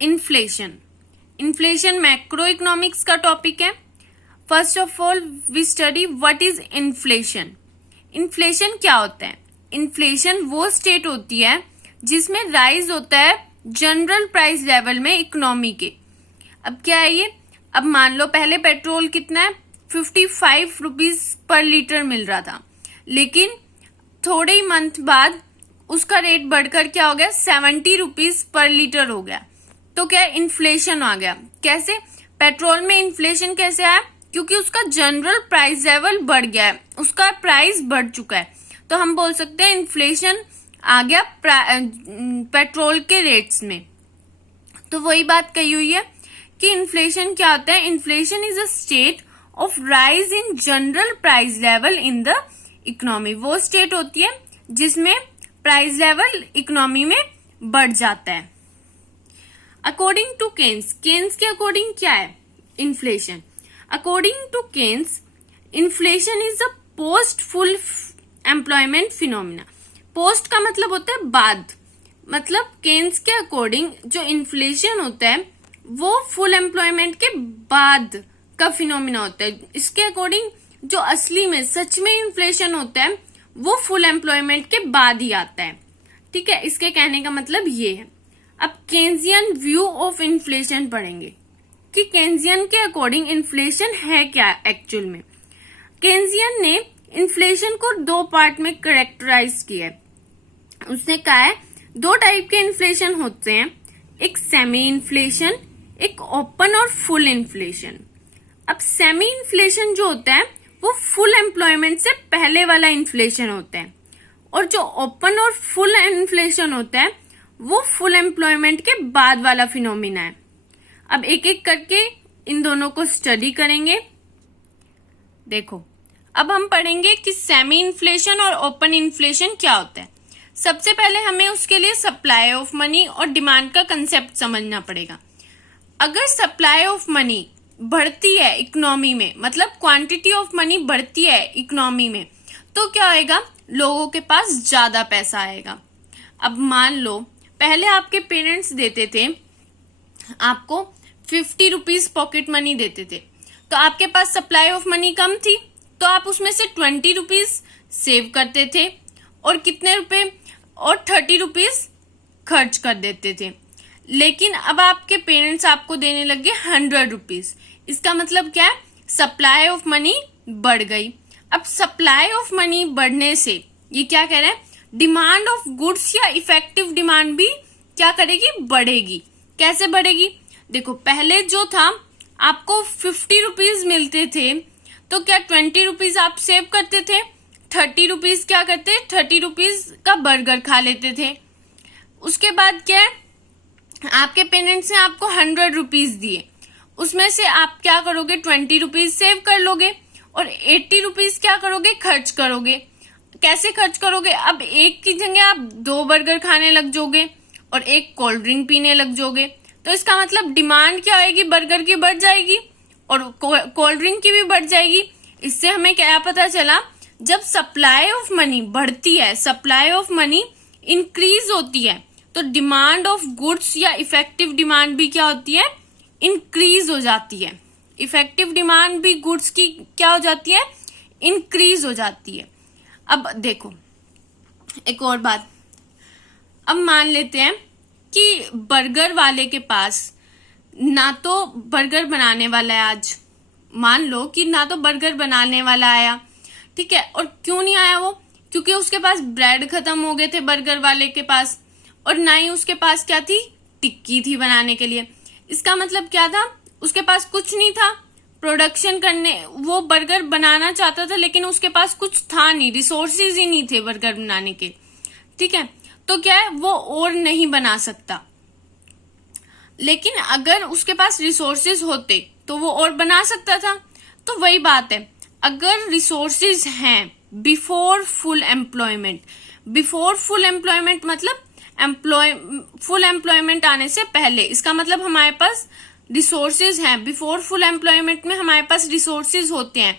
Inflation. Inflation macroeconomics का topic है। First of all we study what is inflation. Inflation क्या होता है? इन्फ्लेशन वो स्टेट होती है जिसमें राइज होता है जनरल प्राइस लेवल में इकोनॉमी के। अब क्या है ये? अब मान लो पहले पेट्रोल कितना है, 55 रुपीज पर लीटर मिल रहा था, लेकिन थोड़े ही मंथ बाद उसका रेट बढ़कर क्या हो गया, 70 रुपीज पर लीटर हो गया। तो क्या इन्फ्लेशन आ गया। कैसे? पेट्रोल में इन्फ्लेशन कैसे आया? क्योंकि उसका जनरल प्राइस लेवल बढ़ गया है, उसका प्राइस बढ़ चुका है, तो हम बोल सकते हैं इन्फ्लेशन आ गया पेट्रोल के रेट्स में। तो वही बात कही हुई है कि इन्फ्लेशन क्या होता है। Inflation is a state of rise in general price level in the economy. वो स्टेट होती है जिसमें प्राइस लेवल इकोनॉमी में बढ़ जाता है। अकॉर्डिंग टू केन्स, केन्स के अकॉर्डिंग क्या है inflation? According to Keynes, inflation is a post full employment phenomena. Post का मतलब होता है बाद, मतलब केन्स के अकॉर्डिंग जो इन्फ्लेशन होता है वो फुल एम्प्लॉयमेंट के बाद का फिनोमिना होता है। इसके अकॉर्डिंग जो असली में सच में इन्फ्लेशन होता है वो फुल एम्प्लॉयमेंट के बाद ही आता है। ठीक है, इसके कहने का मतलब ये है। अब केन्जियन व्यू ऑफ इन्फ्लेशन पढ़ेंगे कि केन्जियन के अकॉर्डिंग इन्फ्लेशन है क्या एक्चुअल में। केन्जियन ने इन्फ्लेशन को दो पार्ट में कैरेक्टराइज किया है। उसने कहा है दो टाइप के इन्फ्लेशन होते हैं, एक सेमी इन्फ्लेशन, एक ओपन और फुल इन्फ्लेशन। अब सेमी इन्फ्लेशन जो होता है वो फुल एम्प्लॉयमेंट से पहले वाला इन्फ्लेशन होता है, और जो ओपन और फुल इन्फ्लेशन होता है वो फुल एम्प्लॉयमेंट के बाद वाला फिनोमिना है। अब एक एक करके इन दोनों को स्टडी करेंगे। देखो, अब हम पढ़ेंगे कि सेमी इन्फ्लेशन और ओपन इन्फ्लेशन क्या होता है। सबसे पहले हमें उसके लिए सप्लाई ऑफ मनी और डिमांड का कंसेप्ट समझना पड़ेगा। अगर सप्लाई ऑफ मनी बढ़ती है इकोनॉमी में, मतलब क्वांटिटी ऑफ मनी बढ़ती है इकोनॉमी में, तो क्या होएगा, लोगों के पास ज्यादा पैसा आएगा। अब मान लो पहले आपके पेरेंट्स देते थे आपको 50 रुपीज पॉकेट मनी देते थे, तो आपके पास सप्लाई ऑफ मनी कम थी, तो आप उसमें से 20 रुपीज सेव करते थे और कितने रुपए, और 30 रुपीज खर्च कर देते थे। लेकिन अब आपके पेरेंट्स आपको देने लगे 100 रुपीज। इसका मतलब क्या है, सप्लाई ऑफ मनी बढ़ गई। अब सप्लाई ऑफ मनी बढ़ने से ये क्या कह रहा है, डिमांड ऑफ गुड्स या इफेक्टिव डिमांड भी क्या करेगी, बढ़ेगी। कैसे बढ़ेगी? देखो, पहले जो था आपको 50 रुपीज मिलते थे, तो क्या 20 रुपीज आप सेव करते थे, 30 रुपीज क्या करते, 30 रुपीज का बर्गर खा लेते थे। उसके बाद क्या है, आपके पेरेंट्स ने आपको 100 रुपीज दिए, उसमें से आप क्या करोगे, 20 रुपीज सेव कर लोगे और 80 रुपीज क्या करोगे, खर्च करोगे। कैसे खर्च करोगे? अब एक की जगह आप 2 बर्गर खाने लग जाओगे और एक कोल्ड ड्रिंक पीने लग जाओगे। तो इसका मतलब डिमांड क्या होगी, बर्गर की बढ़ जाएगी और कोल्ड ड्रिंक की भी बढ़ जाएगी। इससे हमें क्या पता चला, जब सप्लाई ऑफ मनी बढ़ती है, सप्लाई ऑफ मनी इंक्रीज होती है, तो डिमांड ऑफ गुड्स या इफेक्टिव डिमांड भी क्या होती है, इंक्रीज हो जाती है। इफेक्टिव डिमांड भी गुड्स की क्या हो जाती है, इंक्रीज हो जाती है। अब देखो एक और बात, अब मान लेते हैं कि बर्गर वाले के पास ना तो बर्गर बनाने वाला है, आज मान लो कि ना तो बर्गर बनाने वाला आया, ठीक है, और क्यों नहीं आया वो, क्योंकि उसके पास ब्रेड खत्म हो गए थे बर्गर वाले के पास, और ना ही उसके पास क्या थी, टिक्की थी बनाने के लिए। इसका मतलब क्या था, उसके पास कुछ नहीं था प्रोडक्शन करने, वो बर्गर बनाना चाहता था लेकिन उसके पास कुछ था नहीं, रिसोर्सेज ही नहीं थे बर्गर बनाने के। ठीक है, तो क्या है, वो और नहीं बना सकता। लेकिन अगर उसके पास रिसोर्सेज होते तो वो और बना सकता था। तो वही बात है, अगर रिसोर्सेज हैं before full employment, before full employment मतलब फुल एम्प्लॉयमेंट आने से पहले, इसका मतलब हमारे पास रिसोर्सेज हैं। बिफोर फुल एम्प्लॉयमेंट में हमारे पास रिसोर्सेज होते हैं।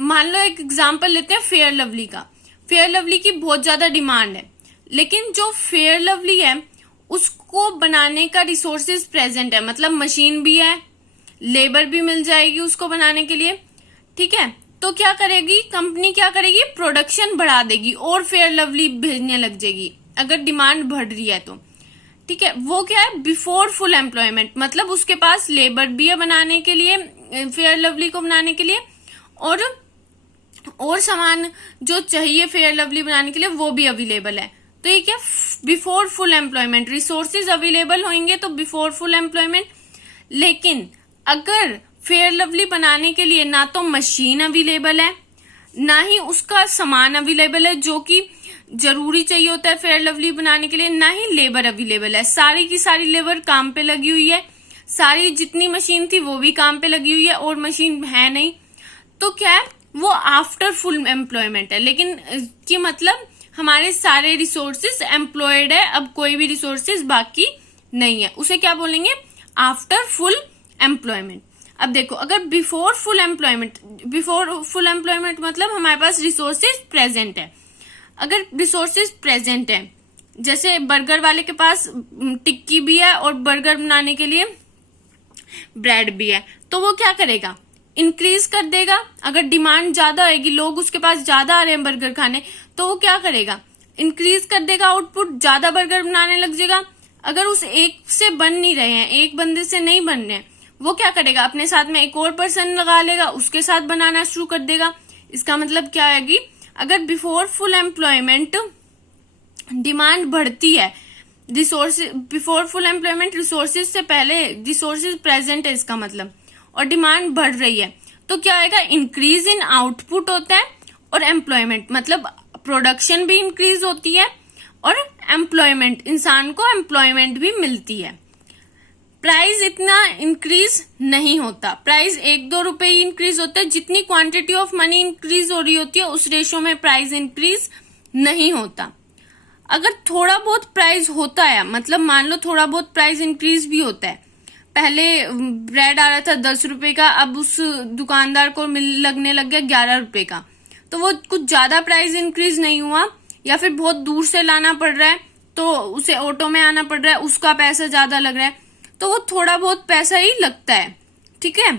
मान लो एक एग्जांपल लेते हैं फेयर लवली का। फेयर लवली की बहुत ज्यादा डिमांड है, लेकिन जो फेयर लवली है उसको बनाने का रिसोर्सेज प्रेजेंट है, मतलब मशीन भी है, लेबर भी मिल जाएगी उसको बनाने के लिए, ठीक है। तो क्या करेगी कंपनी, क्या करेगी, प्रोडक्शन बढ़ा देगी और फेयर लवली भेजने लग जाएगी अगर डिमांड बढ़ रही है तो, ठीक है। वो क्या है, बिफोर फुल एम्प्लॉयमेंट, मतलब उसके पास लेबर भी है बनाने के लिए, फेयर लवली को बनाने के लिए, और सामान जो चाहिए फेयर लवली बनाने के लिए वो भी अवेलेबल है। तो ये क्या, before full employment, resources available होंगे तो बिफोर फुल एम्प्लॉयमेंट। लेकिन अगर फेयर लवली बनाने के लिए ना तो मशीन अवेलेबल है, ना ही उसका सामान अवेलेबल है जो कि जरूरी चाहिए होता है फेयर लवली बनाने के लिए, ना ही लेबर अवेलेबल है, सारी की सारी लेबर काम पे लगी हुई है, सारी जितनी मशीन थी वो भी काम पे लगी हुई है और मशीन है नहीं। तो क्या है, वो आफ्टर फुल एम्प्लॉयमेंट है, लेकिन कि मतलब हमारे सारे रिसोर्सेज एम्प्लॉयड है, अब कोई भी रिसोर्सेज बाकी नहीं है, उसे क्या बोलेंगे, आफ्टर फुल एम्प्लॉयमेंट। अब देखो, अगर before full employment, before full employment मतलब हमारे पास रिसोर्सेज प्रेजेंट है। अगर रिसोर्सेज प्रेजेंट है, जैसे बर्गर वाले के पास टिक्की भी है और बर्गर बनाने के लिए ब्रेड भी है, तो वो क्या करेगा, इंक्रीज कर देगा। अगर डिमांड ज्यादा आएगी, लोग उसके पास ज्यादा आ रहे हैं बर्गर खाने, तो वो क्या करेगा, इंक्रीज कर देगा आउटपुट, ज्यादा बर्गर बनाने लग जाएगा। अगर उस एक से बन नहीं रहे हैं, एक बंदे से नहीं बन रहे हैं, वो क्या करेगा, अपने साथ में एक और पर्सन लगा लेगा, उसके साथ बनाना शुरू कर देगा। इसका मतलब क्या आएगी, अगर बिफोर फुल एम्प्लॉयमेंट डिमांड बढ़ती है, resources before full employment resources से पहले रिसोर्सेज प्रेजेंट है इसका मतलब, और डिमांड बढ़ रही है, तो क्या आएगा, इंक्रीज इन आउटपुट होता है और एम्प्लॉयमेंट, मतलब प्रोडक्शन भी इंक्रीज होती है और एम्प्लॉयमेंट, इंसान को एम्प्लॉयमेंट भी मिलती है। प्राइस इतना इंक्रीज नहीं होता, प्राइस 1-2 रुपए ही इंक्रीज होता है, जितनी क्वांटिटी ऑफ मनी इंक्रीज हो रही होती है उस रेशो में प्राइस इंक्रीज नहीं होता। अगर थोड़ा बहुत प्राइस होता है, मतलब मान लो थोड़ा बहुत प्राइस इंक्रीज भी होता है, पहले ब्रेड आ रहा था 10 रुपए का, अब उस दुकानदार को लगने लग गया 11 रुपए का, तो वो कुछ ज्यादा प्राइस इंक्रीज नहीं हुआ, या फिर बहुत दूर से लाना पड़ रहा है तो उसे ऑटो में आना पड़ रहा है, उसका पैसा ज्यादा लग रहा है, तो वो थोड़ा बहुत पैसा ही लगता है, ठीक है।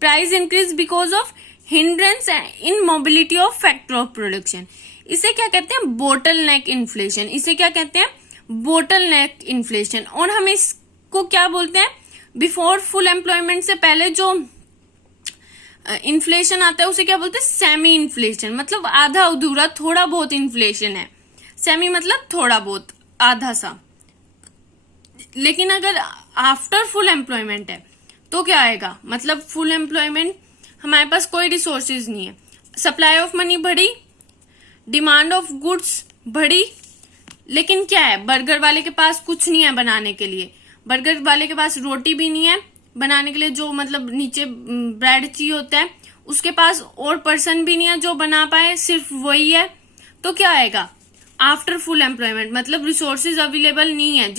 Price increase because of hindrance in mobility of factor of production, इसे क्या कहते हैं, बोटल नेक इन्फ्लेशन, इसे क्या कहते हैं, बोटल नेक इन्फ्लेशन। और हम इसको क्या बोलते हैं, बिफोर फुल एम्प्लॉयमेंट से पहले जो इन्फ्लेशन आता है उसे क्या बोलते हैं, सेमी इन्फ्लेशन, मतलब आधा अधूरा थोड़ा बहुत इन्फ्लेशन है, सेमी मतलब थोड़ा बहुत, आधा सा। लेकिन अगर आफ्टर फुल एम्प्लॉयमेंट है तो क्या आएगा, मतलब फुल एम्प्लॉयमेंट, हमारे पास कोई रिसोर्सेज नहीं है, सप्लाई ऑफ मनी बढ़ी, डिमांड ऑफ गुड्स बढ़ी, लेकिन क्या है, बर्गर वाले के पास कुछ नहीं है बनाने के लिए, बर्गर वाले के पास रोटी भी नहीं है बनाने के लिए, जो मतलब नीचे ब्रेड चाहिए होता है, उसके पास और पर्सन भी नहीं है जो बना पाए, सिर्फ वही है। तो क्या आएगा, आफ्टर फुल एम्प्लॉयमेंट, मतलब रिसोर्सेज अवेलेबल नहीं है,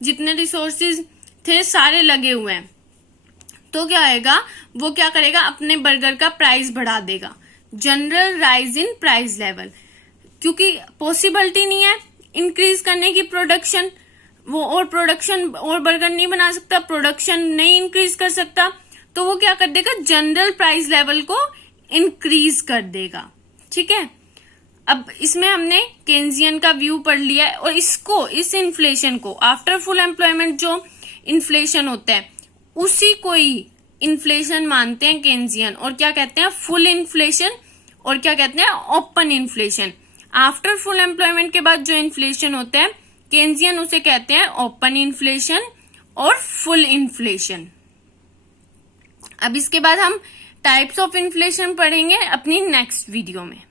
जितने रिसोर्सेज थे सारे लगे हुए हैं, तो क्या आएगा, वो क्या करेगा, अपने बर्गर का प्राइस बढ़ा देगा, general rise in price level, क्योंकि पॉसिबिलिटी नहीं है इंक्रीज करने की प्रोडक्शन, वो और प्रोडक्शन और बर्गर नहीं बना सकता, प्रोडक्शन नहीं इंक्रीज कर सकता, तो वो क्या कर देगा, जनरल प्राइस लेवल को इंक्रीज कर देगा, ठीक है। अब इसमें हमने केन्जियन का व्यू पढ़ लिया है, और इसको, इस इन्फ्लेशन को, आफ्टर फुल एम्प्लॉयमेंट जो इन्फ्लेशन होता है उसी को ही इन्फ्लेशन मानते हैं केन्जियन, और क्या कहते हैं, फुल इन्फ्लेशन, और क्या कहते हैं, open inflation. After full employment के बाद जो इन्फ्लेशन होता है केन्जियन उसे कहते हैं ओपन इन्फ्लेशन और फुल इन्फ्लेशन। अब इसके बाद हम टाइप्स ऑफ इन्फ्लेशन पढ़ेंगे अपनी नेक्स्ट वीडियो में।